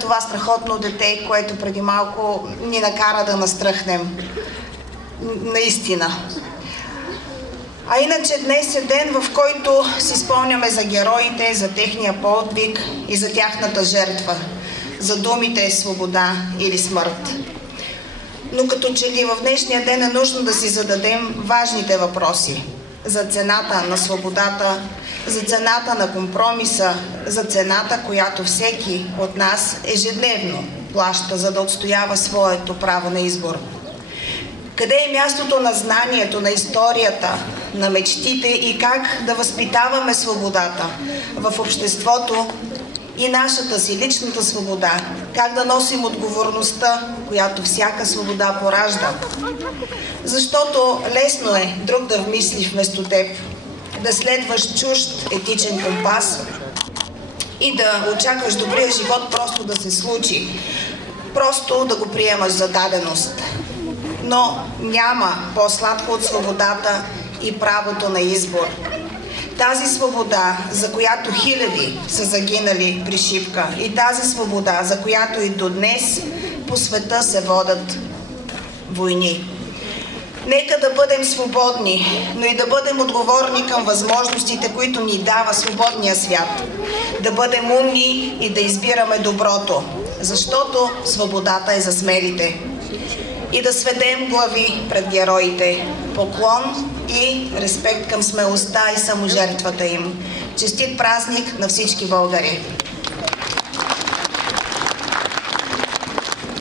Това страхотно дете, което преди малко ни накара да настръхнем. Наистина. А иначе днес е ден, в който си спомняме за героите, за техния подвиг и за тяхната жертва, за думите свобода или смърт. Но като че ли в днешния ден е нужно да си зададем важните въпроси за цената на свободата, за цената на компромиса, за цената, която всеки от нас ежедневно плаща, за да отстоява своето право на избор. Къде е мястото на знанието, на историята, на мечтите и как да възпитаваме свободата в обществото и нашата си личната свобода, как да носим отговорността, която всяка свобода поражда. Защото лесно е друг да вмисли вместо теб, да следваш чужд етичен компас и да очакваш добрия живот просто да се случи, просто да го приемаш за даденост. Но няма по-сладко от свободата и правото на избор. Тази свобода, за която хиляди са загинали при Шипка, и тази свобода, за която и до днес по света се водят войни. Нека да бъдем свободни, но и да бъдем отговорни към възможностите, които ни дава свободния свят. Да бъдем умни и да избираме доброто, защото свободата е за смелите. И да сведем глави пред героите. Поклон и респект към смелостта и саможертвата им. Честит празник на всички българи!